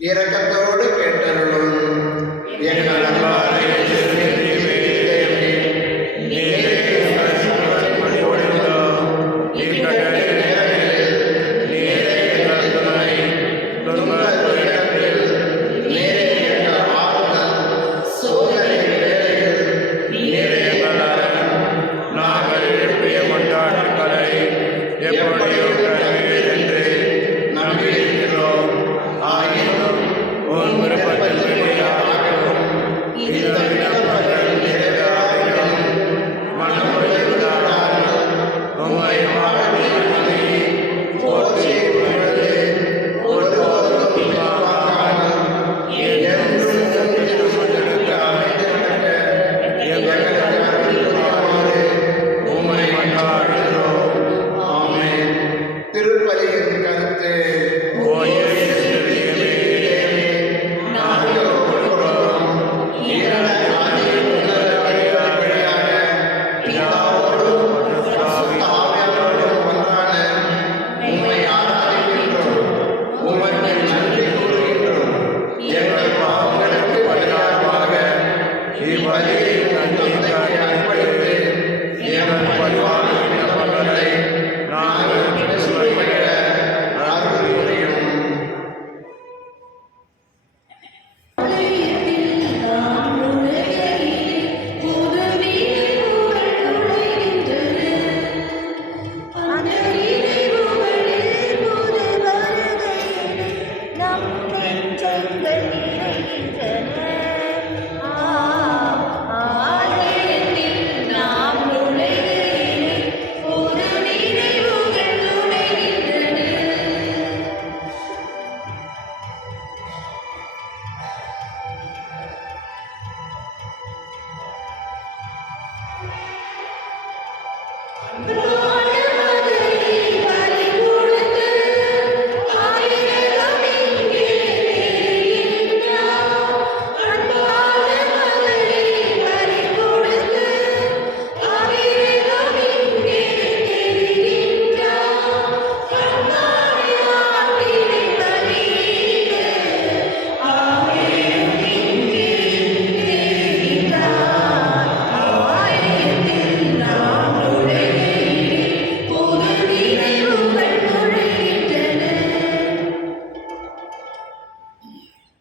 இரக்கத்தோடு கேட்டருளும் எங்கள் But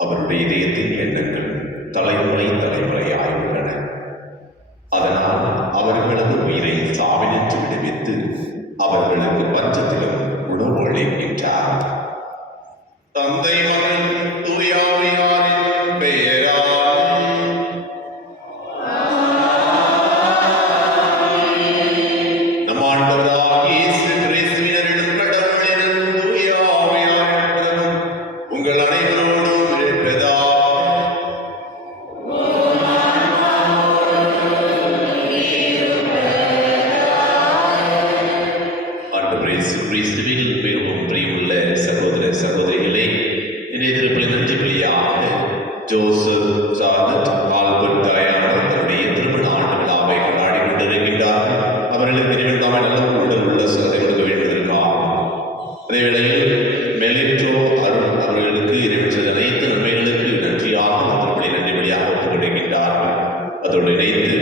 அவருடைய இதயத்தின் எண்ணங்கள் தலைமுறை தலைமுறையாய் உள்ளன. அதனால் அவர்களது உயிரை சாவினின்று விடுவித்து அவர்களுக்கு பஞ்சத்திலும் உணவு அளிக்கின்றார். தந்தை மகன் தூய ஆவியாரின் பெயராலே நம் ஆண்டவராகிய இயேசு கிறிஸ்துவின் அருளும் கடவுளின் தூய ஆவியாரின் உறவும் உங்கள் அனைவரோடும் இருப்பதாக. ஆண்டவர் இயேசு கிறிஸ்துவில் மிகவும் பிரியமுள்ள சகோதர சகோதரிகளே, இன்றைய திருப்பலி நன்றி பலியாக ஜோசப் ஜானட் ஆல்பர்ட் டயானா தன்னுடைய திருமண ஆண்டு விழாவை கொண்டாடி கொண்டிருக்கின்றார்கள். அவர்களுக்கு இறைவன் நல்ல உடல் உள்ள சுகத்தை கொடுக்க வேண்டியதற்காகும். அதேவேளையில் மெலிட்டோ அருண் அவர்களுக்கு இறைவன் செய்த அனைத்து நன்மைகளுக்கு நன்றியாக திருப்பலி நன்றி பலியாக ஒப்புக் கொடுக்கின்றார்கள். அதோடு இணைத்து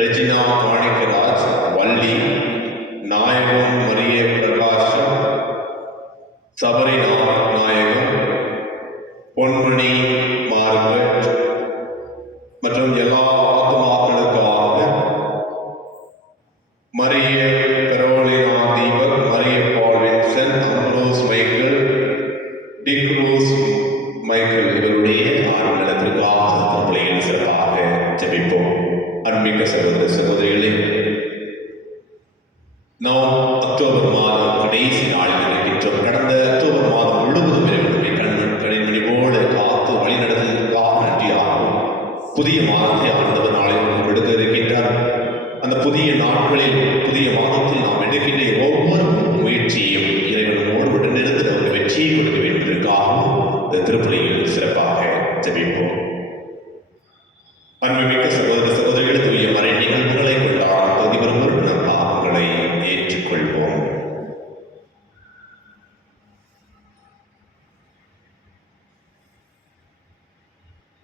ரெஜினா மாணிக்கராஜ், வள்ளி, நாயகம் மரிய பிரகாஷம், சபரி நாயகம், பொன்மணி மார்கரெட் மற்றும் எல்லா ஆத்மாக்களுக்காக Maria Carolina Deepak, Maria Paul Vincent, Ambrose Michael, D'Cruz Michael இவருடைய ஆண்டு நலத்திற்காக திருப்பலியில் சிறப்பாக ஜெபிப்போம். அன்பிக்க சகோதர சகோதரிகளே, நாம் அக்டோபர் மாதம் கடைசி நாளில் இருக்கின்றோம். கடந்த அக்டோபர் மாதம் முழுவதும் நம்மை கண்மணி போல காத்து வழி நடந்ததற்காக நன்றியாகவும், புதிய மாதத்தை ஆண்டவர் நாளை எடுக்க இருக்கின்றார். அந்த புதிய நாட்களில் புதிய மாதத்தில் நாம் எடுக்கின்ற ஒவ்வொரு முயற்சியையும் இறைவனோடு உடனிருந்து நமக்கு வெற்றியை கொடுக்க வேண்டியதற்காகவும் இந்த திருப்பலியில் சிறப்பாக ஜெபிப்போம். அன்புமிக்க சகோதர சகோதரிகள், தூய மறை நிகழ்வுகளை கொண்டாட தகுதி பெறும் நம் பாவங்களை ஏற்றுக்கொள்வோம்.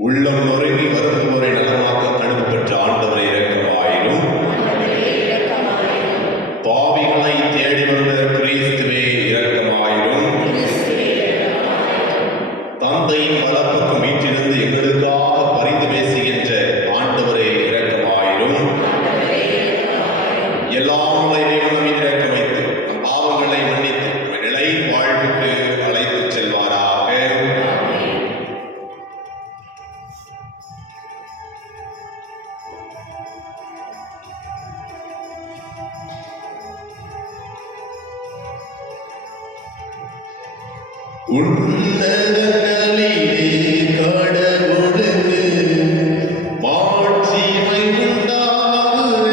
உள்ளம் நொறுங்கி வருந்துவோரை நலமாக்க கழுவு பெற்ற ஆண்டவரை இரக்கமாயிரும். பாவிகளை தேடி வந்த கிறிஸ்துவே இரக்கமாயிரும். தந்தையின் வலப்பக்கம் வீட்டிலிருந்து எங்களுக்காக பரிந்து பேசுகின்ற ஆண்டவரே இரக்கமாயிரும். எல்லாம் இறைவன் மீது இரக்கம் வைத்து நம் பாவங்களை மன்னித்து நம்மை நிலை வாழ்வுக்கு அழைத்துச் செல்வாராக. உன்னதங்களிலே கடவுளுக்கு மாட்சிமை உண்டாகுக.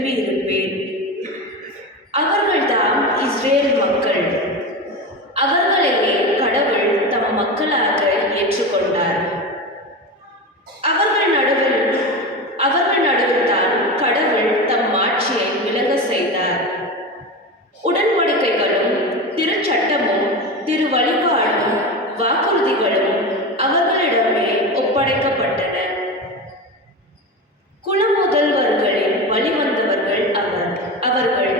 விரும்பி இருப்பேன். அவர்கள்தாம் இஸ்ரேல் மக்கள். அவர்களையே கடவுள் தம் மக்களாக ஏற்றுக்கொண்டார். அவர்கள் நடுவில் தான் கடவுள் தம் ஆட்சியை விலக செய்தார். உடன்படிக்கைகளும் திருச்சட்டமும் திரு வழிபாடும் வாக்குறுதிகளும் அவர்களிடமே ஒப்படைக்கப்பட்டன. குலமுதல்வர்களின் வழிவந்தவர்கள் அவர்கள்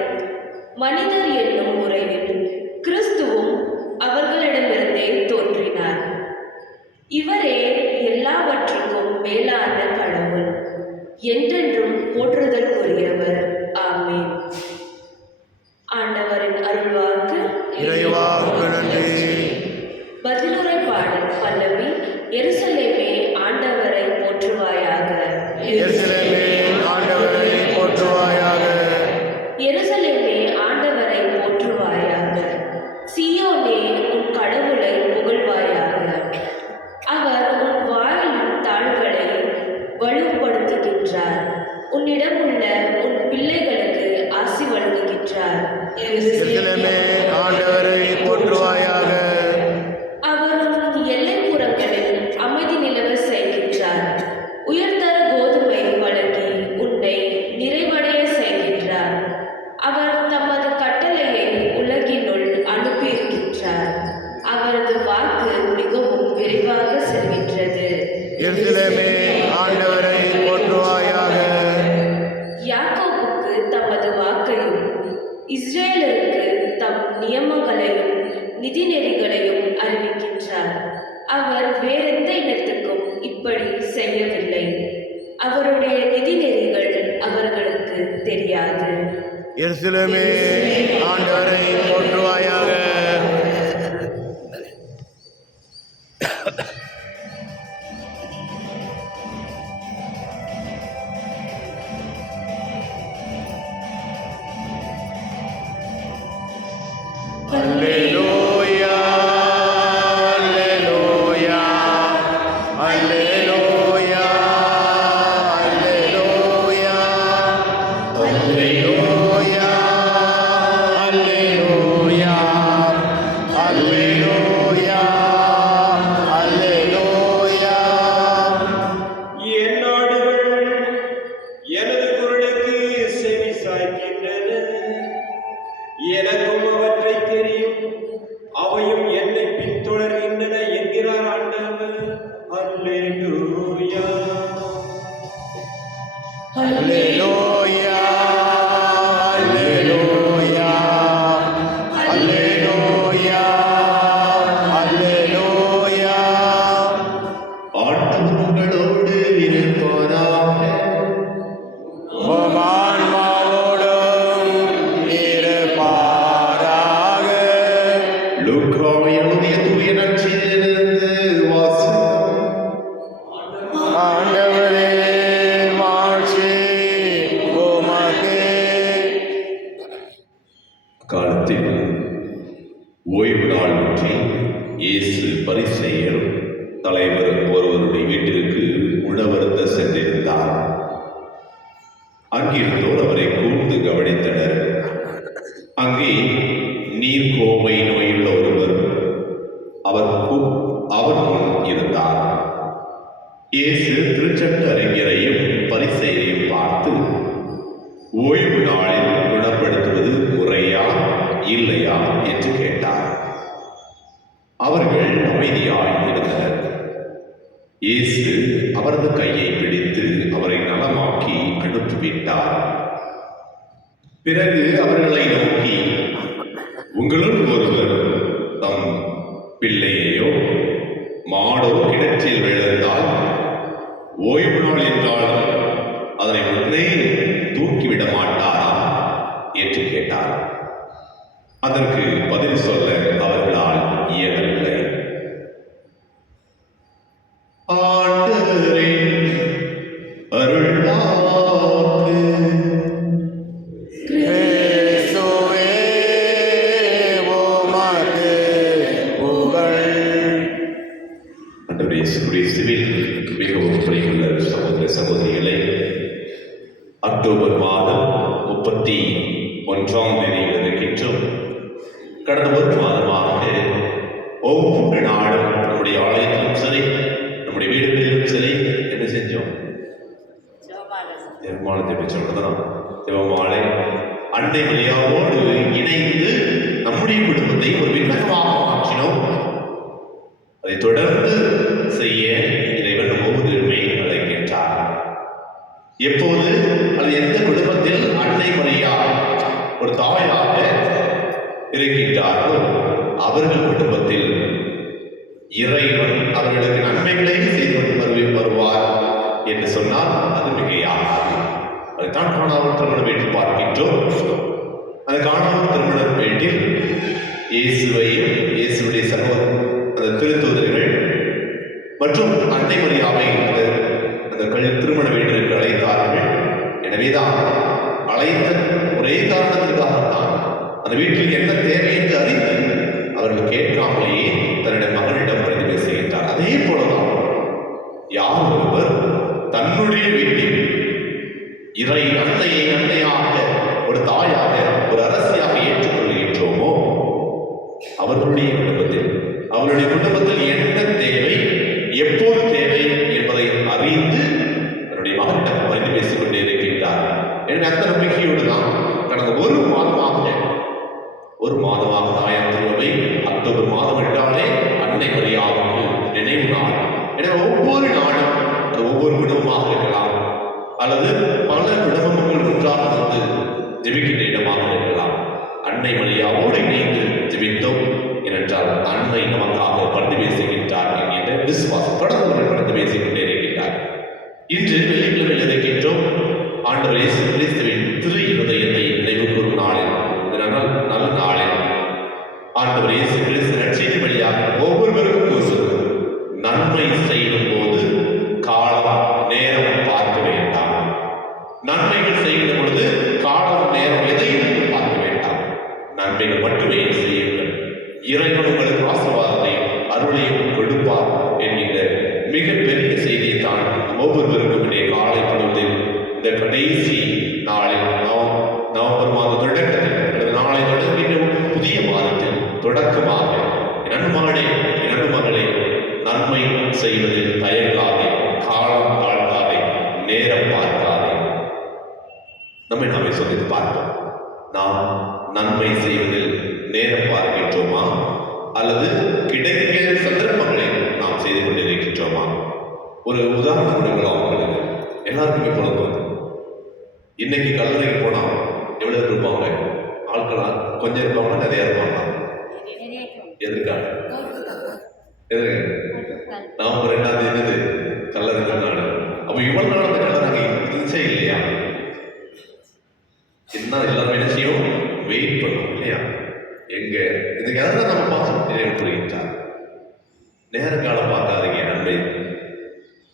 மனிதர் என்னும் முறையில் கிறிஸ்துவும் அவர்களிடமிருந்தே தோன்றினார். இவரே எல்லாவற்றுக்கும் மேலான கடவுள், என்றென்றும் போற்றுதற்குரியவர். ஆமென். ஆண்டவரின் அருள்வாக்கு. இறைவாக்கு நன்றி. பதிலுரை பாடல் பல்லவி. எருசலேமே ஆண்டவரை போற்றுவாயாக. எருசலேமே ஆண்டவரை போற்றுவாயாக. எருசலேமே ஆண்டவரை போற்றுவாயாக. சீயோனே உன் கடவுளை புகழ்வாயாக. அவர் உன் வாயின் தாள்களை வலுப்படுத்துகின்றார். உன்னிடமுள்ள உன் பிள்ளைகளுக்கு ஆசி வழங்குகின்றார். எருசலேமே ஆண்டவரை போற்றுவாயாக. அவர் உன் எல்லைப்புறங்களில் அமைதி நிலவ செய்கின்றார். உயர்தர கோதுமை வழங்கி உன்னை நிறைவடைய செய்கின்றார். அவர் தமது கட்டளையை உலகினுள் அனுப்பியிருக்கின்றார். அவரது வாக்கு மிகவும் விரைவாக செல்கின்றது. எருசலேமே ஆண்டவரை போற்றுவாயாக. யாக்கோபுக்கு தமது வாக்கையும் இஸ்ரேலருக்கு தம் நியமங்களையும் நிதிநெறிகளையும் அறிவிக்கின்றார். அவர் வேறெந்த இனத்துக்கும் இப்படி செய்யவில்லை. அவருடைய நிதிநெறிகள் அவர்களுக்கு தெரியாது. எருசலேமே ஆண்டவரை போற்றுவாயாக. அல்லேலூயா, அல்லேலூயா, அல்லேலூயா, அல்லேலூயா, அல்லேலூயா, அல்லேலூயா, அல்லேலூயா, அல்லேலூயா. என் நாடுகள் எனது குரலுக்கு செவி சாய்க்கின்றன. எனக்கும் அவற்றை தெரியும், அவையும் என்னை பின்தொடர்கின்றன என்கிறார் ஆண்டவர். அல்லேலூயா. அல்லேலூயா, அல்லேலூயா, அல்லேலூயா, அல்லேலூயா. ஆண்டவர் உங்களோடு இருப்பாராக. உம் ஆன்மாவோடும் இருப்பாராக. லூக்கா எழுதிய தூய நற்செய்தியிலிருந்து வாசகம். ஆண்டவரே மாட்சி உமக்கே. காலத்தில் ஓய்வு நாள் ஒன்றி இயேசு பரிசேயர் தலைவர் ஒருவருடைய வீட்டிற்கு உணவருந்த சென்றிருந்தார். அங்கிருந்தோர் அவரை கூர்ந்து கவனித்தனர். அங்கே நீர்க்கோமை நோயுள்ள ஒருவர் அவர் முன் இருந்தார். இயேசு திருச்சட்ட அறிஞரையும் பரிசேயரையும் பார்த்து, ஓய்வு நாளில் குணப்படுத்துவது முறையா இல்லையா என்று கேட்டார். அவர்கள் அமைதியாய் இருந்தனர். இயேசு அவரது கையை பிடித்து அவரை நலமாக்கி அனுப்பிவிட்டார். பிறகு அவர்களை நோக்கி, உங்களுள் ஒருவர் தம் பிள்ளையையோ மாடோ கிணற்றில் விழுந்தால் ஓய்வு நாள் என்றால் அதனை உடனே தூக்கிவிட மாட்டாரா என்று கேட்டார். அதற்கு பதில் சொல்ல அவர்களால் இயலவில்லை. ஆண்டவரின் அருள்வாக்கு. கிறிஸ்துவே உமக்கு புகழ். ஆண்டவரே இயேசு கிறிஸ்துவில் மிகவும் பிரியமுள்ள சகோதர சகோதரிகளே, அக்டோபர் மாதம் 31 இருக்கின்றோம். கடந்த ஒரு மாதமாக ஒவ்வொரு நாளும் நம்முடைய ஆலயத்திலும் சரி, நம்முடைய வீடுகளிலும் சரி, என்ன செஞ்சோம்? ஜெபமாலை சொல்றதுதான். ஜெபமாலை அன்னை மரியாவோடு இணைந்து நம்முடைய குடும்பத்தை ஒரு விண்ணகமாக மாற்றினோம். அதை தொடர்ந்து செய்ய இறைவன் ஒவ்வொருவருமே அழைக்கின்றார். எப்போது அது எந்த குடும்பத்தில் அன்னை மரியா ஒரு தாயாக இருக்கின்றார்களோ அவர்கள் குடும்பத்தில் இறைவன் அவர்களுக்கு நன்மைகளை செய்து வருவார் என்று சொன்னால் அது மிகையாகாது. அதைத்தான் காணாமல் திருமண வீட்டில் பார்க்கின்றோம். அந்த காணாமல் திருமண வீட்டில் இயேசுவையும் இயேசுடைய சகோதரர் அந்த திருத்தூதர்கள் மற்றும் அன்னை மரியாவை அந்த திருமண வீட்டிற்கு அழைத்தார்கள். எனவேதான் அழைத்த ஒரே காரணத்திற்காகத்தான் அந்த வீட்டில் என்ன தேவை என்று அறிந்து அவர்கள் கேட்காமலேயே தன்னுடைய மகனிடம் பிரதி பேசுகின்றார். அதே போலதான் யார் ஒருவர் தன்னுடைய வீட்டில் இறை அன்னையை அன்னையாக, ஒரு தாயாக, ஒரு அரசியாக ஏற்றுக்கொள்கின்றோமோ அவர்களுடைய குடும்பத்தில் என்ன தேவை, எப்போது தேவை என்பதை அறிந்து தன்னுடைய மகனிடம் பரிந்து பேசிக் கொண்டே இருக்கின்றார். எனவே அந்த நம்பிக்கையோடு தான் கடந்த ஒரு மாதமாக தாயார் திருவை அக்டோபர் மாதம் என்றாலே அன்னை மரியாவுக்கு நினைவு நாள். எனவே ஒவ்வொரு நாளும் அது ஒவ்வொரு குடும்பமாக இருக்கலாம், அல்லது பல குடும்பங்கள் ஒன்றாக வந்து ஜெபிக்கின்ற இடமாக இருக்கலாம். அன்னை மரியாவோடு இணைந்து ஜெபித்தோம் ஏனென்றால் அன்னை நமக்காக பரிந்து பேசுகின்றார் என்கின்ற விசுவாசம் தொடர்ந்து பரிந்து பேசிக் கொண்டே இருக்கின்றார். இன்று வெள்ளிக்கிழமையில் இருக்கின்றோம். ஆண்டவர் இயேசு கிறிஸ்துவின் திரு இருதயத்தை நினைவு கூறும் நாளில், நல்ல நாளில் ஆண்டவர் இயேசு கிறிஸ்து நற்செய்தி வழியாக ஒவ்வொருவருக்கும் கூறுவது, நன்மை செய்யும் போது காலம் நேரம் பார்க்க வேண்டாம். நன்மைகள் செய்கின்ற பொழுது காலம் நேரம் எதையும் பார்க்க வேண்டாம். நன்மைகள் மட்டுமே செய்யுங்கள். இறைவன் உங்களுக்கு ஆசீர்வாதத்தையும் அருளையும் கொடுப்பார் என்கின்ற மிகப்பெரிய செய்தியை தான் ஒவ்வொருவருக்கும் இன்றைய காலை பொழுதில் இந்த கடைசி நாளில் நவம்பர் மாத தொடக்கத்தில் நாளை தொடர்கின்ற புதிய மாதத்தில் தொடக்கமாக என் மகளே நன்மை செய்வதில் தயங்காதே, காலம் தாழ்த்தாதே, நேரம் பார்க்காதே. நாமே சொல்லிட்டு பார்ப்போம். நாம் நன்மை செய்வதில் நேரம் பார்க்கின்றோமா, அல்லது கிடைக்கிற சந்தர்ப்பங்களை நாம் செய்து கொண்டிருக்கின்றோமா? ஒரு உதாரணம் கொடுக்கலாம் உங்களுக்கு, எல்லாருக்குமே பொழுது. இன்னைக்கு கல்லறைக்கு போனா எவ்வளவு இருப்பாங்க? ஆட்களா கொஞ்சம் இருப்பாங்க, நிறைய இருப்பாங்க. எதுக்காக? நவம்பர் 2 கல்லறை நாடு. அப்ப இவ்வளவு நாள் அந்த கல்லறை இருந்துச்சே இல்லையா? என்ன எல்லாரும் என்ன செய்யும்? வெயிட் பண்ணுவோம் இல்லையா? எங்க இதுக்கு எதாவது நம்ம பார்த்து நினைவு கூறுகின்றார். நேரங்காலம் பார்க்காதீங்க. நன்மை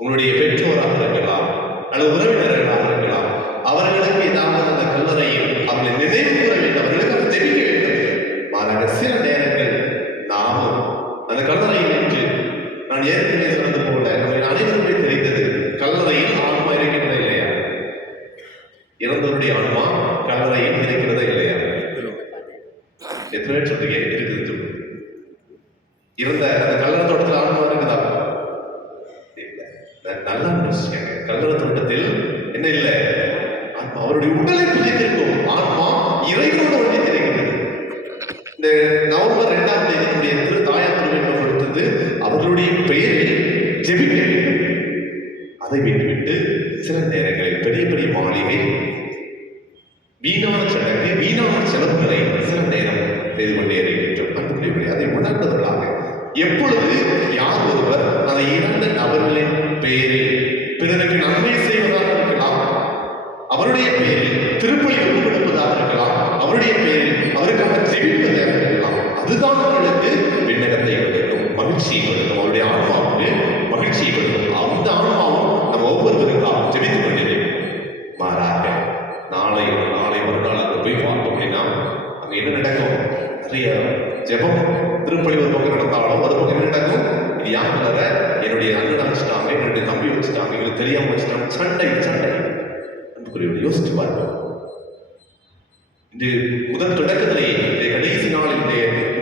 உங்களுடைய பெற்றோராக இருக்கலாம், அல்லது உறவினர்களாக இருக்கலாம். அவர்களுக்கு ஏதாவது அந்த கல்லறையில் அவர்களை நினைவு கூற வேண்டும், அவர்களுக்கு அதை தெரிவிக்க வேண்டும். மாறாக சில நேரங்கள் நாமும் அந்த கல்லறையில் நின்று, நான் ஏற்கனவே சொன்னது போல நம்ம அனைவருமே தெரிந்தது, கல்லறையில் ஆன்மா இருக்கின்றதா இல்லையா? இறந்தவருடைய ஆன்மா கல்லறையில் இருக்கிறதா இல்லையா? எத்தனை பேர் சொல்றீங்க? இருக்குது. இருந்த அந்த கல்லறை தோட்டத்தில் ஆன்மா இருக்குதா? நல்லா யோசிச்சுக்கங்க. கல்லறை தோட்டத்தில் என்ன இல்லை? ஆன்மா அவருடைய உடலை பிடித்திருக்கும். ஆன்மா இறைவனோடு ஒன்றி தெரிகிறது. இந்த நவம்பர் 2 நம்முடைய திரு தாயார் திருமணம் கொடுத்தது அவர்களுடைய பெயரில் ஜெபிக்க வேண்டும். அதை விட்டுவிட்டு சில நேரங்களில் பெரிய பெரிய மாளிகை, வீணான சடங்கு, வீணான செலவுகளை சில நேரம் செய்து கொண்டே இருக்கின்றோம். அன்புக்குரியவர்களே, அதை உணர்ந்தவர்களாக எப்பொழுது யார் ஒருவர் அந்த 2 நபர்களின் பெயரில் பிறருக்கு நன்மை செய்வதாக இருக்கலாம், அவருடைய பெயரில் திருப்பலி கொடுப்பதாக இருக்கலாம், அவருடைய பெயரில் அவருக்காக ஜெபிப்பதாக இருக்கலாம், அதுதான் அவர்களுக்கு விண்ணகத்தை கொடுக்கும், மகிழ்ச்சியை கொடுக்கும், அவருடைய ஆன்மாவுக்கு மகிழ்ச்சியை கொடுக்கும். அந்த ஆன்மாவும் நம்ம ஒவ்வொருவருக்காக ஜெபித்துக் கொண்டிருக்கும். மாறாக நாளை மறுநாள் அங்கே போய் பார்த்தோம் அப்படின்னா அங்க என்ன நடக்கும்? நிறைய ஜெபம், திருப்பலி ஒரு பக்கம் நடந்தாலும் ஒரு பக்கம் என்ன நடக்கும்? இது யார் கலர? என்னுடைய அண்ணன் வச்சுட்டாங்க, என்னுடைய தம்பி வச்சுட்டாங்க, எங்களுக்கு தெரியாம வச்சுட்டாங்க, சண்டை. அன்புக்குரியவர்களே, யோசிச்சு பார்ப்போம். இது முதல் தொடக்கத்திலே இந்த கடைசி நாளில்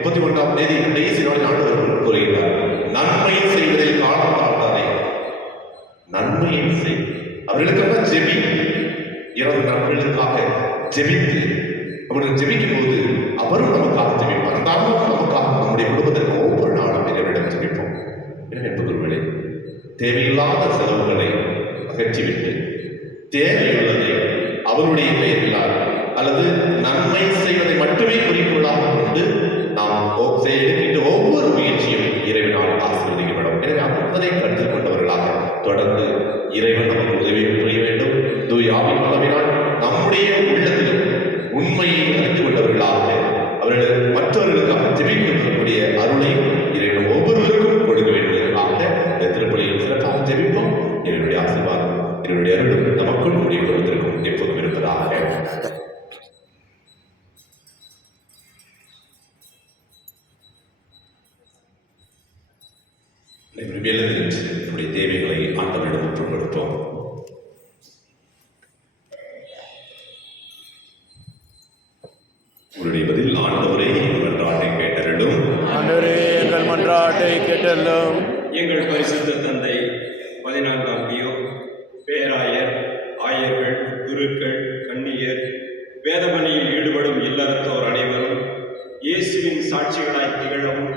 31ஆம் தேதி கடைசி நாளில் ஆண்டவர் கூறுகிறார், நன்மை செய்வதில் காலம் தாழ்த்தாதே, நன்மையை செய். அவர்களுக்காக ஜெபி, இறந்த நண்பர்களுக்காக ஜெபித்து, அவர்கள் ஜெபிக்கும் போது அவரும் நமக்காக ஜெபிப்பார். அந்த ஆண்டவர் நமக்காக நம்முடைய குடும்பத்திற்கு ஒவ்வொரு நாளும் இறைவனிடம் ஜெபிப்போம். எனவே என்பவர்களே, தேவையில்லாத செலவுகளை அகற்றிவிட்டு தேவையுள்ளதை அவருடைய பெயரிலால் அல்லது நன்மை செய்வதை மட்டுமே குறிக்கோளாக கொண்டு நாம் எடுக்கின்ற ஒவ்வொரு முயற்சியும் இறைவனால் ஆசீர்வதிக்கப்படும். எனவே அதனை கருத்தில் கொண்டவர்களாக தொடர்ந்து இறைவன் நமக்கு உதவி புரிய வேண்டும். தூய ஆவியின் வல்லமையினால் நம்முடைய உள்ளத்திலும் உண்மையை அறிந்து கொண்டவர்களாக அவர்கள் மற்றவர்களுக்காக ஜெபிக்கக்கூடிய அருளை இறைவன் ஒவ்வொருவருக்கும் கொடுக்க வேண்டியவர்களாக இந்த திருப்பலியில் சிறப்பாக ஜெபிப்போம். இறைவனுடைய ஆசீர்வாதம், இறைவனுடைய அருளும் நமக்குள் முடிய கொடுத்திருக்கும் எப்போதும் இருப்பதாக. நம்முடைய தேவைகளை ஆண்டவரிடம் ஒப்புக் கொடுப்போம். உங்களுடைய பதில், ஆண்டவரே எங்கள் மன்றாட்டை கேட்டருளும். ஆண்டவரே எங்கள் மன்றாட்டை கேட்டருளும். எங்கள் பரிசுத்த தந்தை 14ஆம் பியோ, பேராயர், ஆயர்கள், குருக்கள், கன்னியர், வேதபணியில் ஈடுபடும் இல்லறத்தோர் அனைவரும் இயேசுவின் சாட்சிகளாய் திகழவும்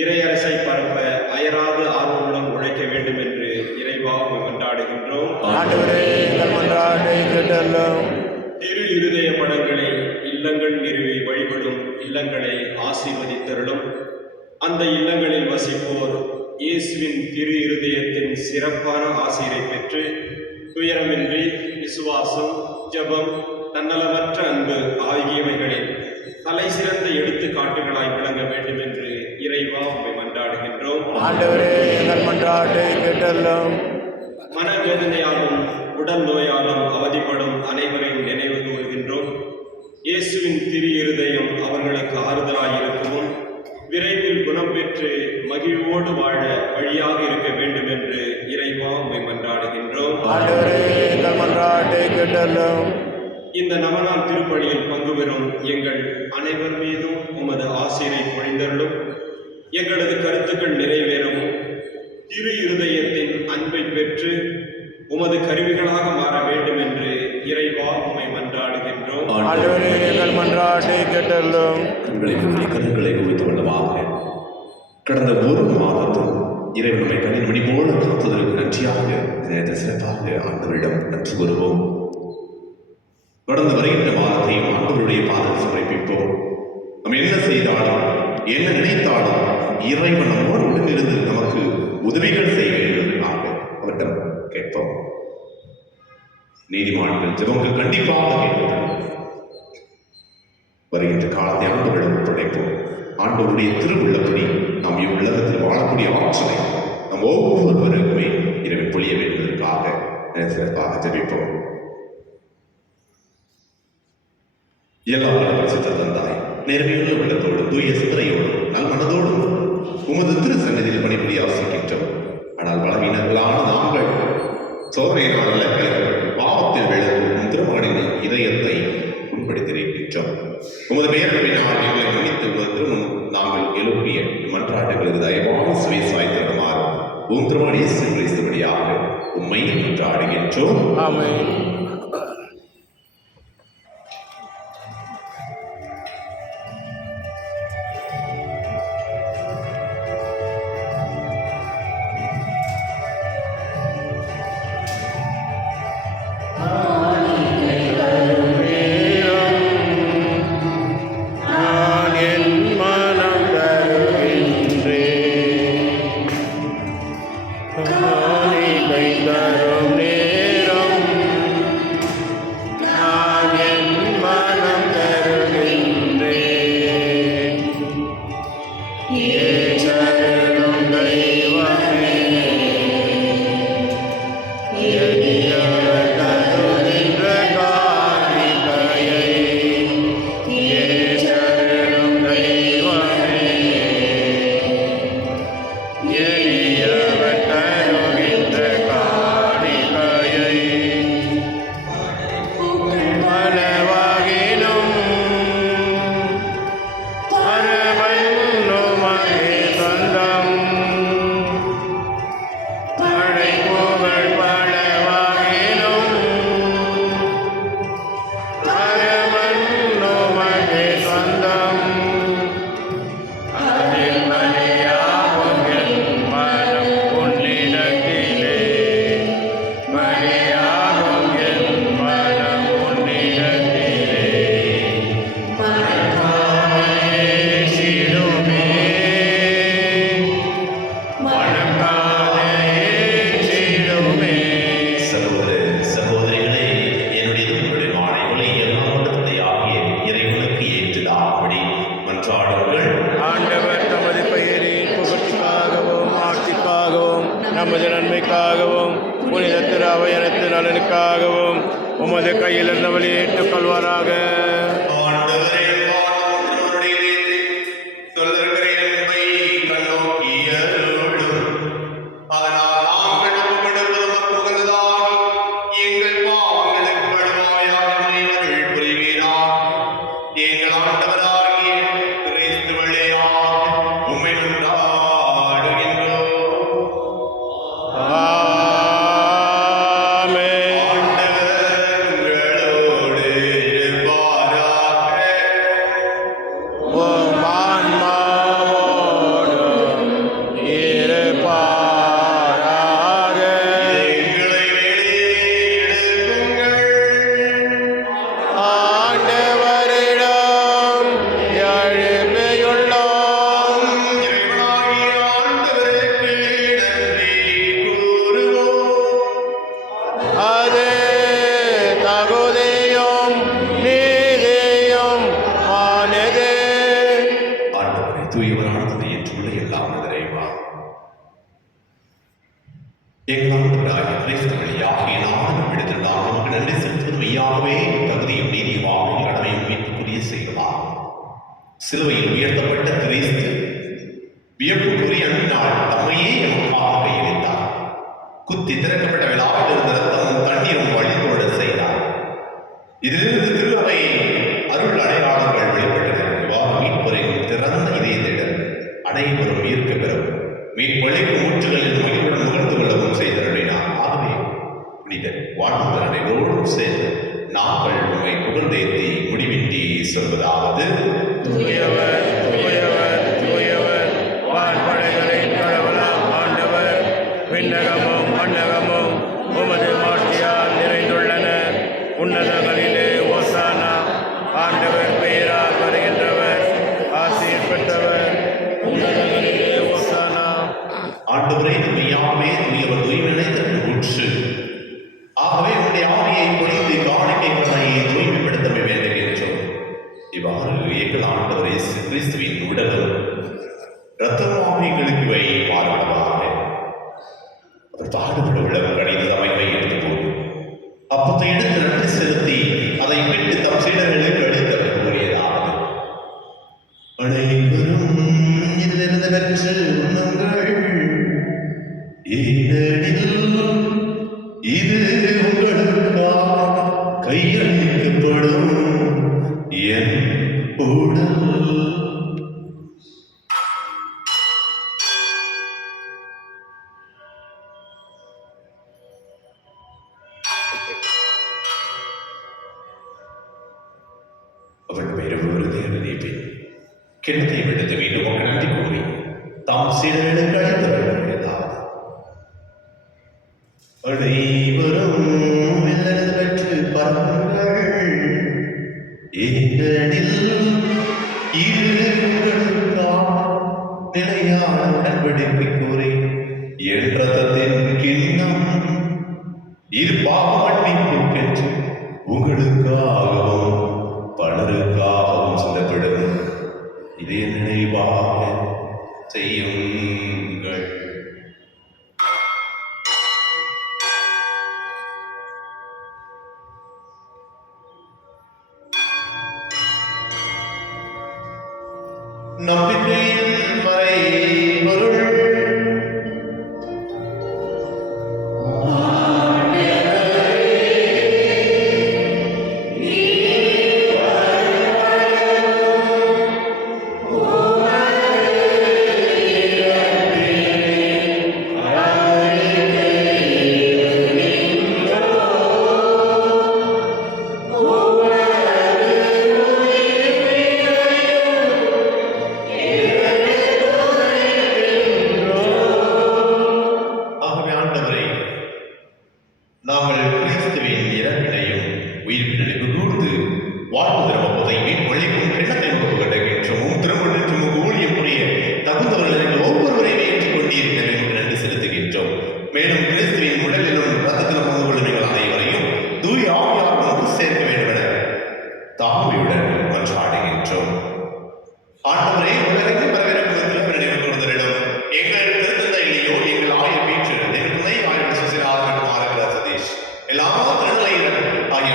இறையரசை பரப்ப அயராது ஆர்வமுடன் உழைக்க வேண்டும் என்று இறைவா கொண்டாடுகின்றோம். ஆண்டவரே எங்கள் மன்றாட்டை கேட்டருளும். திரு இருதய படங்களை இல்லங்கள் நிறுவி வழிபடும் இல்லங்களை ஆசீர்வதித்தருளும். அந்த இல்லங்களில் வசிப்போர் இயேசுவின் திரு இருதயத்தின் சிறப்பான ஆசீரை பெற்று துயரமின்றி விசுவாசம், ஜெபம், தன்னலமற்ற அன்பு ஆகியவைகளில் தலை சிறந்த எடுத்துக்காட்டுகளாய் விளங்க வேண்டும் என்று இறைவா உம்மை மன்றாடுகின்றோம். ஆண்டவரே எங்கள் மன்றாட்டை கேட்டருளும். மனவேதனையாலும் உடல் நோயாலும் அவதிப்படும் அனைவரையும் நினைவு கூறுகின்றோம். இயேசுவின் திரு இருதயம் அவர்களுக்கு ஆறுதலாயிருக்கவும் விரைவில் குணம் பெற்று மகிழ்வோடு வாழ வழியாக இருக்க வேண்டும் என்று இறைவா உம்மை மன்றாடுகின்றோம். ஆண்டவரே எங்கள் மன்றாட்டை கேட்டருளும். இந்த நவநாள் திருப்பலியில் பங்கு பெறும் எங்கள் அனைவர் மீதும் உமது ஆசீரை பொழிந்தருளும். எங்களது கருத்துக்கள் நிறைவேறவும் திரு இருதயத்தின் அன்பை பெற்று உமது கருவிகளாக மாற வேண்டும் என்று இறைவா உம்மை மன்றாடுகின்றோம். ஆண்டவரே எங்கள் மன்றாட்டை கேட்டருளும். கண்களை குவித்துக் கொண்டமாக கடந்த ஒரு மாதத்தில் இறைவன் நம்மை கண்ணின் மணி போல காத்ததற்கு நன்றியாக சிறப்பாக ஆண்டவரிடம் நன்றி கூறுவோம். கடந்து வருகின்ற மாதத்தையும் ஆண்டவருடைய பாதத்தில் சமர்ப்பிப்போம். நம்ம என்ன செய்தாலும் என்ன நினைத்தாலும் இறைவன் நம்மோடு உடனிருந்து நமக்கு உதவிகள் செய்ய வேண்டுவதற்காக அவரிடம் கேட்போம். நீதிமான்கள் ஜெபங்கள் கண்டிப்பாக கேட்போம். வருகின்ற காலத்தை ஆண்டவரிடம் ஒப்படைப்போம். ஆண்டவருடைய திருவுள்ளப்படி நாம் இவ்வுலகத்தில் வாழக்கூடிய ஆற்றலை நம் ஒவ்வொருவருக்குமே இறைவன் பொழிய வேண்டுவதற்காக சிறப்பாக ஜெபிப்போம். எல்லா பரிசுத்த தந்தாய், நேர்மையுள்ள உள்ளத்தோடு தூய சிந்தனையோடு நல் மனதோடும் உமது திரு சன்னதியில் பணிபுரிய ஆசிக்கின்றோம். ஆனால் பலவீனர்களான நாங்கள் சோதனையினால் அல்ல கலக்கப்பட்டு பாவத்தில் விழுந்து திருமகனின் இதயத்தை புண்படுத்தியிருக்கின்றோம். உமது பெயர்களினால் எங்களை மன்னித்து உமது நாங்கள் எழுப்பிய மன்றாட்டுகளுக்கு தயவாக சுவை சாய்த்திருமாறு திருமணி கிறிஸ்துவடியாக உம்மை மன்றாடுகின்றோம். ஆமென். உமது கையில் இருந்த வழியை ஏற்றுக் கொள்வாராக. ஆண்டவரே, வாழும் திருவருடைய இதயத்தை சொல்லுகிற என்பை கண்ணோக்கி அருளும். அதனால் நாங்கள் ஒப்புக்கொடுப்பது உமக்கு உகந்ததாகி, எங்கள் பாவங்களுக்கு படுவாயாக அமைவருள் புரிவீராக. எங்கள் ஆண்டவராகிய கிறிஸ்து வழியாக உம்மை மன்றாடுகின்றோம். ஆமென். ஆண்டவர் உங்களோடு இருப்பாராக. உம் ஆன்மாவோடும் இருப்பாராக. எங்களை வெளியெடுக்குங்கள். ஆண்டவரிடம் எழுப்பியுள்ளோம். இறைவனாகிய ஆண்டவருக்கு நன்றி கூறுவோம். அது தகுதியும் நீதியும் ஆனது. ஆண்டவரே, தூயவரானதை ஏற்றுள்ள எல்லாம் நிறைவா எங்கள் ஆண்டவராகிய கிறிஸ்து வழியாகிய நானும் விடுதல் நாம் நமக்கு நன்றி செலுத்துவது மெய்யாகவே தகுதியும் நீதியுமாக கடமையும் மீட்புக்குரிய செய்வதாகும். சிலுவையில் உயர்த்தப்பட்ட கிறிஸ்து வியப்புக்குரிய அன்பினால் தம்மையே நமக்காக கையளித்தார். குத்தி திறக்கப்பட்ட விழாவில் இருந்த ரத்தமும் தண்ணீரும் வழித்தோட செய்தார். இதிலிருந்து திருவை அருள் அடையாளங்கள் வெளிப்பட்டன. இவ்வாறு மீட்பரின் திறந்த இதயத்திடம் அனைவரும் ஈர்க்க பெறும் மீட்பளிக்கும் ஊற்றுகளில் மகிழ்வுடன் முகர்ந்து கொள்ளவும் செய்தருளினார். ஆகவே புனிதர் வாழ்ந்த அனைவரோடும் சேர்ந்து நாங்கள் உண்மை புகழ்ந்தேத்தி முடிவின்றி சொல்வதாவது: தூயவர், தூயவர், தூயவர், வான்படைகளின் கடவுளாம் ஆண்டவர். விண்ணகமும் மண்ணகமும் உமது மாட்சியால் நிறைந்துள்ளன. உன்னதங்களிலே ஓசானா. ஆண்டவர் பெயரால் வருகின்றவர் ஆசீர் பெற்றவர். உன்னதங்களிலே ஓசானா. ஆண்டவரே, மெய்யாகவே தூயவர் தூய்மை நினைத்தது உற்று. ஆகவே உடைய ஆவியை பொழிந்து காணிக்கைகளை தூய்மைப்படுத்த வேண்டுகின்றோம். இவ்வாறு எங்கள் ஆண்டவர் இயேசு கிறிஸ்துவின் உடலும் இரத்தமும் எங்களுக்கு இவை மாறுபடுவாக. அவர் பாடுபட உள்ள கடித அமைப்பை எடுத்துக்கொண்டு அப்பத்தை எடுத்து நன்றி செலுத்தி அதை விட்டு தம் சீடர்களுக்கு அளித்தவர் கூறியதாவது: அனைவரும் இதிலிருந்து பெற்று உண்ணுங்கள். ஏனெனில் இது உங்களுக்காக கையளிக்கப்படும் என் உடல். அவன் இரவு விருதை நினைப்பேன் கிணத்தை விடுத்து மீண்டும் ஒரு நன்றி கூறி தாம் சீடர்களுக்கு அழைத்தவர்கள் ஏதாவது: அனைவரும் வெள்ளெழுந்து பெற்று பறக்குங்கள். ஏனெனில் இது உங்களுக்காக நிலையான உடன்படிக்கை கூறி என் ரத்தத்தின் கிண்ணம் இது பாவ மன்னிப்புக்கென்று உங்களுக்காகவும் பலருக்காகவும் சிந்தப்படும். இதே நினைவாக செய்யுங்கள். நம்பிக்கையின் மறைபொருள். ஆகவே ஆண்டவரே, நாங்கள் கிறிஸ்துவின் இறப்பினையும் உயிர்ப்பினையும் கூர்ந்து வாழ்வு திரும்பதை மீட்பளிக்கும் கிண்ணத்தை நமக்கு கட்டுகின்றோம். திரும்ப நின்று நமக்கு ஊழியம் புரிய தகுந்தவர்கள் ஒவ்வொருவரையும் ஏற்றுக்கொண்டீர். நமக்கு நன்றி செலுத்துகின்றோம். மேலும் கிறிஸ்துவின் உடலிலும் ரத்தத்திலும் பங்கு கொள்ளும் நீங்கள் அனைவரையும் தூய ஆவியால் ஒன்று சேர்க்க வேண்டும் என தாழ்மையுடன் மன்றாடுகின்றோம். ஆண்டவரே, உலகத்தில் வரவிருக்கும் திருப்பணியை கொடுத்தரிடம் எங்கள் திருத்தந்தையிலேயோ எங்கள் ஆயர் பீற்று எங்கள் துணை ஆயர் சுசிலாதன் சதீஷ் எல்லா திருநிலையினர் ஆகிய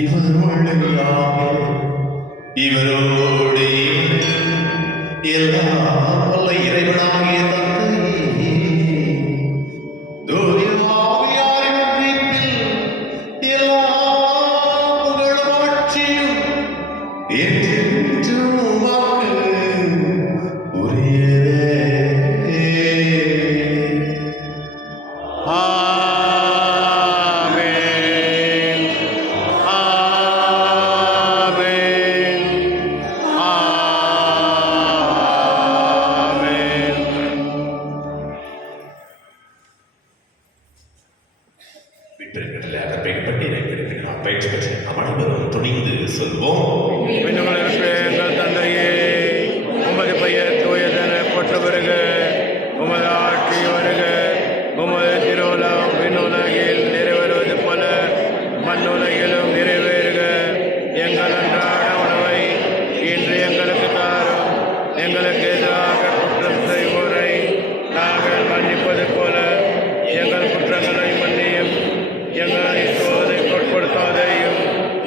இவர் வழியாக இவரோடு எல்லா வல்ல இறைவனாகிய தந்தை தூய ஆவியாரின் ஒன்றிப்பில் எல்லா புகழும் ஆட்சியும் என்றென்றும் உமக்கு உரியதே. ஆமென். ஆமென். ஆமென். விட்டிருக்கிற பட்டியலை பயிற்சி பெற்ற நாம் அனைவரும் துணிந்து சொல்வோம். விண்ணுலகில் இருக்கிற எங்கள் தந்தையே, உமது பெயர் தூயதென போற்ற வருக. உமது ஆட்சி வருக. உமது திருவுளம் விண்ணுலகில் நிறைவேறுவது போல மண்ணுலகிலும் நிறைவேறுக. எங்கள் அன்றாட உணவை இன்று எங்களுக்கு தாரும். எங்களுக்கு எதிராக குற்றம் செய்வோரை நாங்கள் மன்னிப்பது போல எங்கள் குற்றங்களை மன்னியும். எங்களை சோதனைக்கு உட்படுத்தாதேயும்,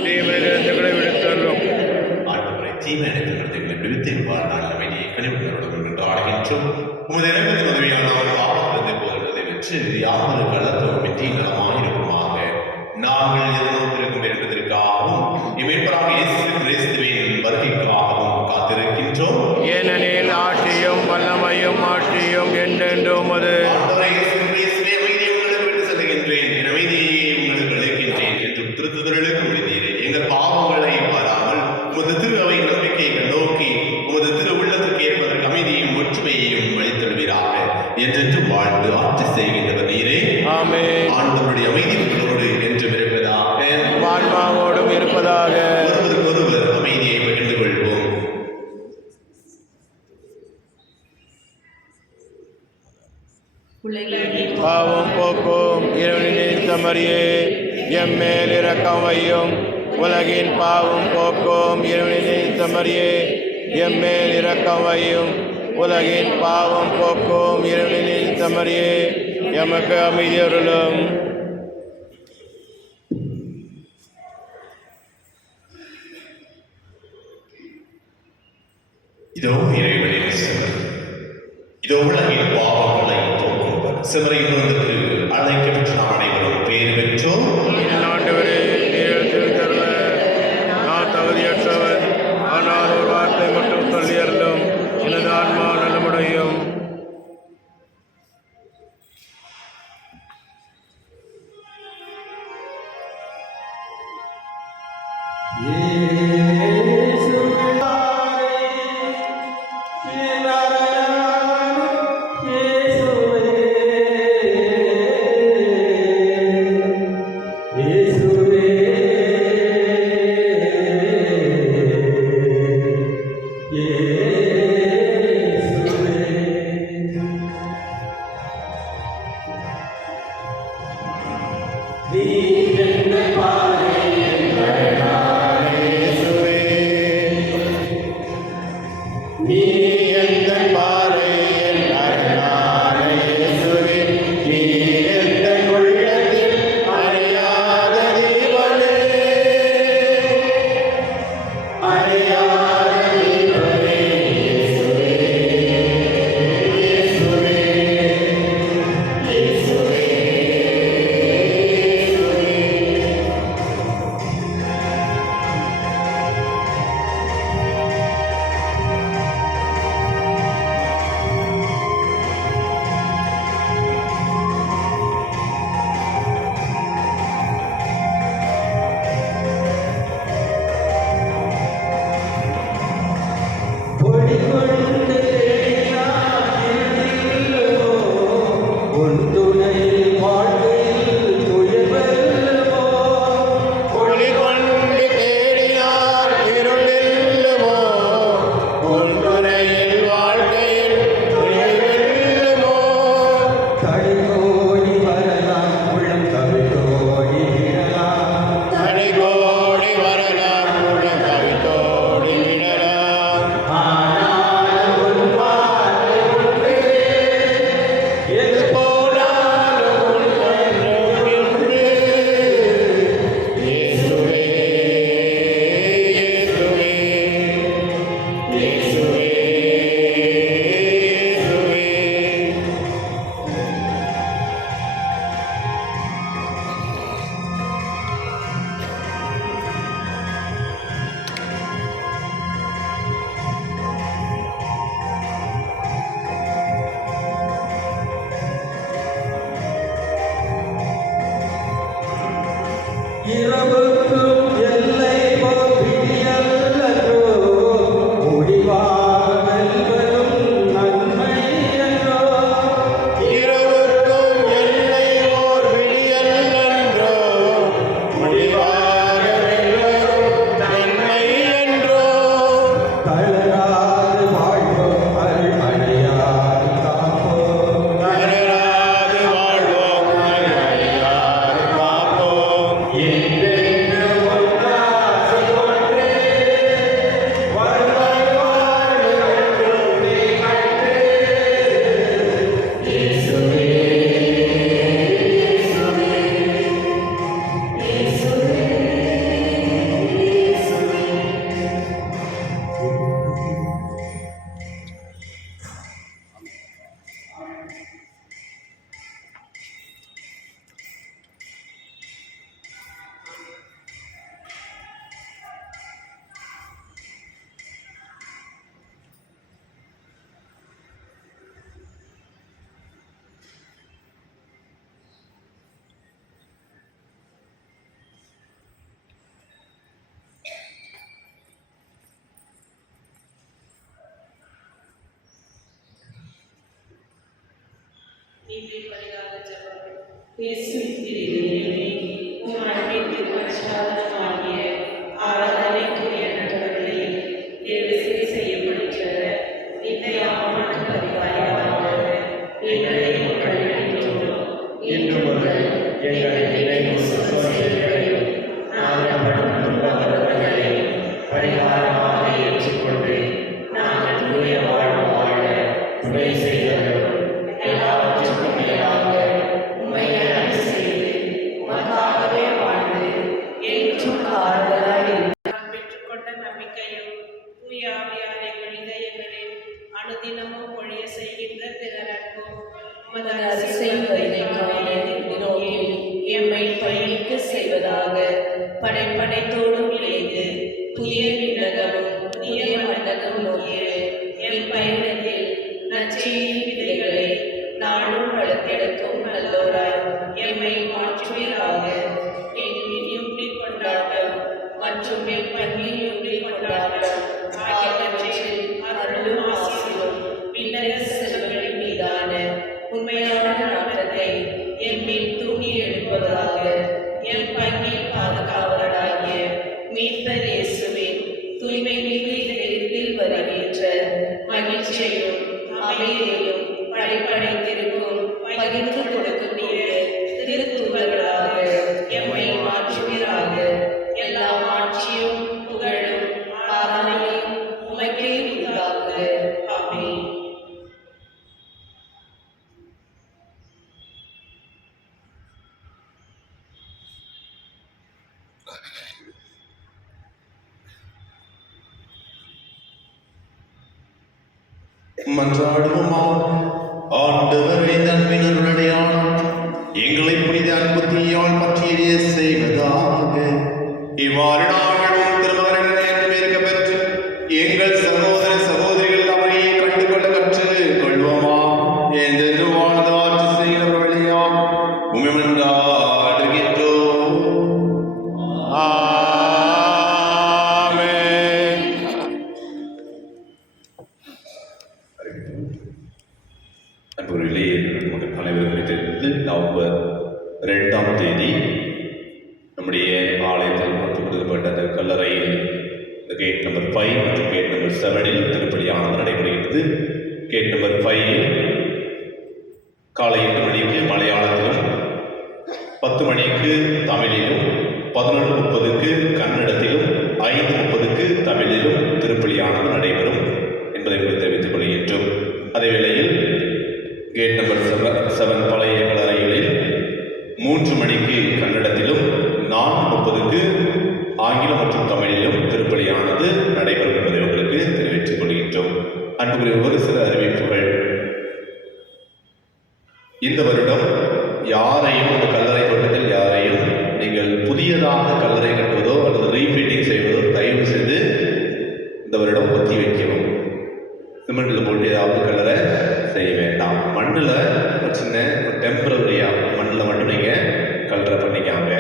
தீமையிலிருந்து விடுவித்தருளும். ஆண்டவரை தீமை நினைத்து விடுவித்து வாழ்நாள் அமைதியை கனிவுகளுடன் என்று ஆடுகின்றோம். உமது இறைவனின் உதவியான பாவத்திலிருந்து போதலை வெற்றி யாதொரு கள்ளத்தோடு வெற்றி நலமாயிருக்குமாக. நாங்கள் எதிர்நோக்கிருக்கும் என்பதற்காகவும் இமைப்பராக இயேசு கிறிஸ்துவின் வருகைக்காகவும் காத்திருக்கின்றோம். ஏனெனில் ஆட்சியும் வல்லமையும் ஆட்சியும் என்றென்றும் உமது. ஆண்டவரே இயேசு கிறிஸ்துவே, அமைதியை உங்களுக்கு விட்டு செல்கின்றேன், என் அமைதியை உங்களுக்கு அளிக்கின்றேன் என்று திருத்துதலுக்கு எழுதினீரே. எங்கள் பாவங்களை பாராமல் உமது திரு அவை நம்பிக்கையை நோக்கி உமது திரு உள்ளத்திற்கு ஏற்பதற்கு அமைதியையும் ஒற்றுமையையும் அளித்தருவீராக என்றென்று வாழ்ந்து ஆட்சி செய்கின்றவர் நீரே. ஆமென். ஆண்டவருடைய அமைதி உங்களோடு என்றும் இருப்பதாக. ஆன்மாவோடும் இருப்பதாக. ஒருவருக்கொருவர் அமைதியை பகிர்ந்து கொள்வோம். பாவம் போக்கும் இறைவனின் தமரியே, எம்மேல் இரக்கம் வையும். உலகின் பாவம் போக்கும் இறைவனின் தமரியே, எம்மேல் இரக்கம் வையும். உலகின் பாவம் போக்கும் இறைவனின் தமரியே, எமக்கு அமைதி அருளும். இதோ இறைவனின் சிமர், இதோ உலகின் பாவங்களை போக்குவர். சிமரின் விருந்துக்கு அழைக்கப்பட்ட நாம் அனைவரும் பேர் பெற்றோம். ஆண்டவரே, நீர் திருத்தருள நான் தகுதியற்றவன். ஆனால் ஒரு வார்த்தை மட்டும் சொல்லி அருளும், எனது ஆன்மா நலமுடையும். போல இரவுக்கும் எல்லை விடியல்லோ முடிவாக வெல்வதும் நன்மை என்றோ இரவுக்கும் எல்லை ஓர் விடியல்லன்றோ முடிவாக வெல்வதும் நன்மை என்றோ தளராது வாழ்வோம் அழியாது காப்போம் தளராது வாழ்வோம் அழியாது காப்போம் என்றென்று ஒன்றாக ஒன்றே வருவாய் வாழ்வென்றுமே கற்றே இயேசுவே இன்று முதல் எங்கள் நினைவு சகோதரர்களையும் நாங்கள் படும் துன்பங்களையும் பரிகாரமாக ஏற்றுக்கொண்டு நாங்கள் தூய வாழ்வு வாழ துணை செய்தவர்களும் எல்லாவற்றுக்கும் மேலாக உண்மை அன்பு செய்து உமக்காகவே வாழ்ந்து என்றும் ஆறுதலாய் நாம் பெற்றுக்கொண்ட நம்பிக்கையும் தூய ஆவியார் எங்கள் இதயங்களில் அனுதினமும் பொழிய செய்கின்ற திறனற்பும் உமது அரசைவதை காண நோக்கி எம்மை பயணிக்க செய்வதாக படைப்படைத்தோடும் இணைந்து புதிய விண்ணகமும் புதிய மண்டகம் நோக்கிய என் பயணத்தில் நற்செய்தி விதைகளை நாடும் வளர்த்தெடுக்கும் நல்லோராய் எம்மை மாற்றுவீராக. என் யுக்தி கொண்டாட்டம் மற்றும் என் பங்கில் யுக்தி கொண்டாட்டம் ஆகியவற்றில் அருளும் ஆசிரும் விண்ணக செல்வங்களின் மீதான உண்மையான நாட்டத்தை எம்மில் தூக்கி எடுப்பதாக. என் பங்கில் பாதுகாவலராகிய மீட்பர் இயேசுவின் தூய்மை மிகு இதயத்தில் வருகின்ற மகிழ்ச்சியையும் அமைதியையும் படைப்படைத்திருக்கும் பகிர்ந்து கொடுக்கக்கூடிய திருத்தூதர்களாக எம்மை மாற்றுவீராக. எல்லா ஆட்சியும் புகழும் ஆராதனையும் உமக்கே உண்டாகுக. ஆமென். மன்றாடுவோமாக. ஆண்டவரே, நன்மையின் அடையாளம் எங்களை புனித அன்பு தீயால் பற்றிய செய்வதாக. இவ்வாறு நாங்களும் திருமகனை இருக்க பெற்று எங்கள் சகோதர சகோதரிகள் அவரையே கண்டுகொள்ள கற்று கொள்வோமா என்று வாழ்ந்து ஆட்சி செய்கிறவர்களையாம் உமிழ்ந்தாடுகின்றோம். ஆமென். அன்புகளே, நமக்கு அனைவருக்குமே தெரிந்தது நவம்பர் 2ஆம் தேதி நம்முடைய ஆலயத்தில் கொடுக்கப்பட்ட அந்த கல்லறையில் இந்த கேட் நம்பர் 5 மற்றும் கேட் நம்பர் 7 திருப்பலியானது நடைபெறுகிறது. கேட் நம்பர் 5 காலை 8 மணிக்கு மலையாளத்திலும், 10 மணிக்கு தமிழிலும், 11:30க்கு கன்னடத்திலும், 5:30க்கு தமிழிலும் திருப்பலியானது நடைபெறும் என்பதை தெரிவித்துக் கொள்கின்றோம். அதே வேளையில் கேட் நம்பர் 7 பழைய கல்லறைகளில் 3 மணிக்கு கன்னடத்திலும், 4:30க்கு ஆங்கிலம் மற்றும் தமிழிலும் திருப்பலியானது நடைபெறும் என்பதை உங்களுக்கு தெரிவித்துக் கொள்கின்றோம். அன்புக்குரிய ஒரு சில அறிவிப்புகள். இந்த வருடம் யாரையும் இந்த கல்லறை தோட்டத்தில் யாரையும் நீங்கள் புதியதாக கல்லறை கட்டுவதோ அல்லது ரீபீட்டிங் செய்வதோ தயவு செய்து இந்த வருடம் ஒத்தி வைக்கவும். சிமெண்ட்டில் போட்டு ஏதாவது கல்லறை செய்ய வேண்டாம். மண்ணில் ஒரு சின்ன டெம்பரரியாக மண்ணில் மட்டும் நீங்கள் கல்லறை பண்ணிக்காங்க.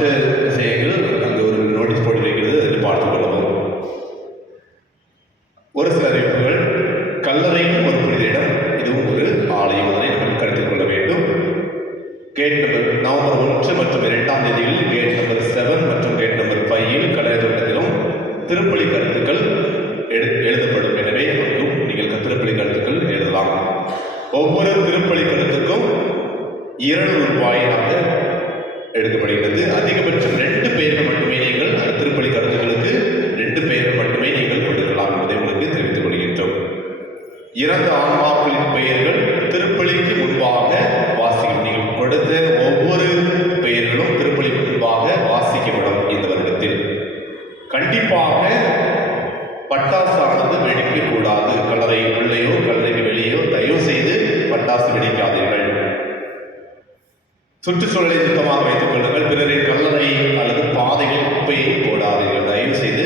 மற்ற விஷயங்கள் அங்கே ஒரு நோட்டீஸ் போர்டு இருக்கிறது, அதில் பார்த்துக் கொள்ளவும். ஒரு சில அறிவிப்புகள். கல்லறையும் ஒரு புனித இடம், இதுவும் ஒரு ஆலயம், அதனை நம்ம கருத்தில் கொள்ள வேண்டும். கேட் நம்பர் நவம்பர் 1 மற்றும் 2ஆம் தேதியில் கேட் நம்பர் 7 மற்றும் கேட் நம்பர் 5 கல்லறை தோட்டத்திலும் திருப்பலி கருத்துக்கள் எழுதப்படும். எனவே அங்கும் நீங்கள் திருப்பலி கருத்துக்கள் எழுதலாம். ஒவ்வொரு திருப்பலி கருத்துக்கும் 200 ரூபாயாக எடுக்கப்படுகிறது. அதிகபட்சம் 2 பேர்கள் மட்டுமே நீங்கள் அந்த திருப்பலி கருத்துக்களுக்கு 2 பேர்கள் மட்டுமே நீங்கள் கொடுக்கலாம் என்பதை உங்களுக்கு தெரிவித்துக் கொள்கின்றோம். இறந்த ஆன்மாக்களின் பெயர்கள் திருப்பலிக்கு முன்பாக வாசிக்கும். நீங்கள் கொடுத்த ஒவ்வொரு பெயர்களும் திருப்பலிக்கு முன்பாக வாசிக்கப்படும். இந்த வருடத்தில் கண்டிப்பாக பட்டாசானது வெடிக்க கூடாது. கல்லறை உள்ளேயோ கல்லறைக்கு வெளியேயோ தயவு செய்து பட்டாசு வெடிக்காதீர்கள். சுற்றுச்சூழலை சுத்தமாக வைத்துக் கொள்ளுங்கள். பிறரின் கல்லறை அல்லது பாதையில் குப்பையை போடாதீர்கள். தயவு செய்து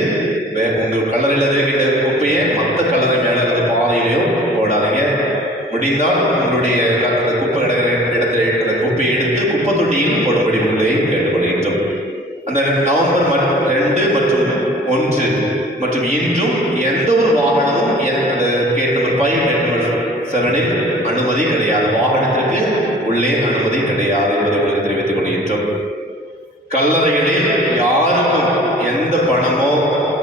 உங்கள் கல்லறையில் இருக்கின்ற குப்பையை மற்ற கல்லறை மேலே அல்லது பாதையிலையோ போடாதீங்க. முடிந்தால் உங்களுடைய குப்பை இடத்துல அந்த குப்பையை எடுத்து குப்பை தொட்டியில் போடும்படி உங்களை கேட்டுக்கொள்கின்றோம். அந்த நவம்பர் 2 மற்றும் 1 மற்றும் இன்றும் எந்த ஒரு வாகனமும் அந்த கேட் நம்பர் 5 கேட் நம்பர் 7 அனுமதி கிடையாது. வாகனத்திற்கு உள்ளே அனுமதி கிடையாது என்பதை உங்களுக்கு தெரிவித்துக் கொள்கின்றோம். கல்லறைகளில் யாருக்கும் எந்த பணமோ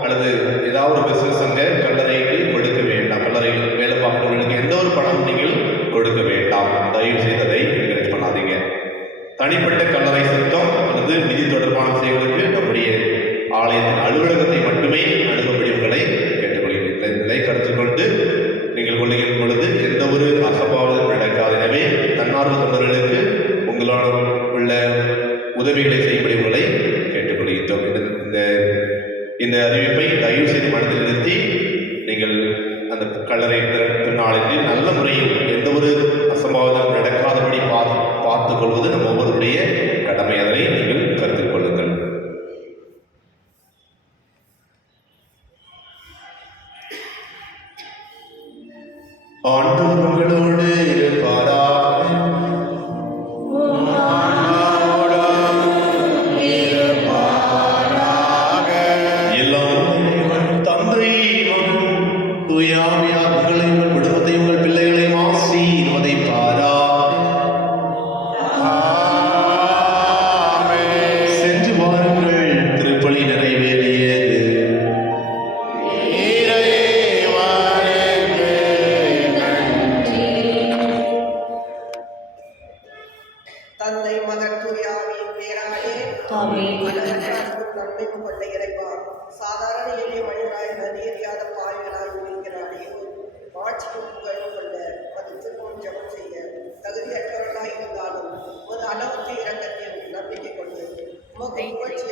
அல்லது ஏதாவது ஒரு பிசினஸ் அங்கே கல்லறைக்கு கொடுக்க வேண்டாம். கல்லறையில் வேலை பார்க்கிறவர்களுக்கு எந்த ஒரு பணமும் நீங்கள் கொடுக்க வேண்டாம். தயவு செய்து அதை என்கரேஜ் பண்ணாதீங்க. தனிப்பட்ட கல்லறை சுத்தம் அல்லது நிதி தொடர்பான விஷயங்களுக்கு நம்முடைய ஆலயத்தின் அலுவலகத்தை மட்டுமே அணுகும்படி உங்களை கேட்டுக்கொள்கிறேன். இதை கருத்தில் கொண்டு நீங்கள் கொள்ளுகின்ற பொழுது எந்த ஒரு அசம்பாவிதம் நடக்காது. எனவே தன்னார்வ தொண்டர்களுக்கு உங்களால் உள்ள உதவிகளை செய்யும்படி உங்களை கேட்டுக்கொள்கின்றோம். இந்த அறிவிப்பை தயவு செய்து மனதில் நிறுத்தி நீங்கள் அந்த கல்லறை திருநாளில் நல்ல முறையில் எந்த ஒரு அசம்பாவிதம் நடக்காதபடி பார்த்துக் கொள்வது நம் ஒவ்வொருடைய கடமை. அதனை நீங்கள் கருத்தில் கொள்ளுங்கள். ஆண்டவர் உங்களோடு இருப்பாராக. தந்தை மகன் தூய ஆவியார் உங்களை உங்கள் குடும்பத்தை உங்கள் பிள்ளைகளையும் ஆசீர்வதிப்பாராக. சென்று வாருங்கள், திருப்பலி நிறைவேறியது. தந்தை மகன் தூய ஆவியின் பேராலே ஆமென். நன்மை கொண்ட இறைவா, சாதாரண எளிய மனிதராய் நதியறியாத பாய்களாய் இருக்கிறாரே, ஆட்சியும் புகழும் கொண்ட அது திரும்பவும் ஜபம் செய்ய தகுதியற்றவர்களாய் இருந்தாலும் ஒரு அளவுக்கு இரக்கத்தில் நம்பிக்கை கொண்டு உமக்கு புகழ்ச்சி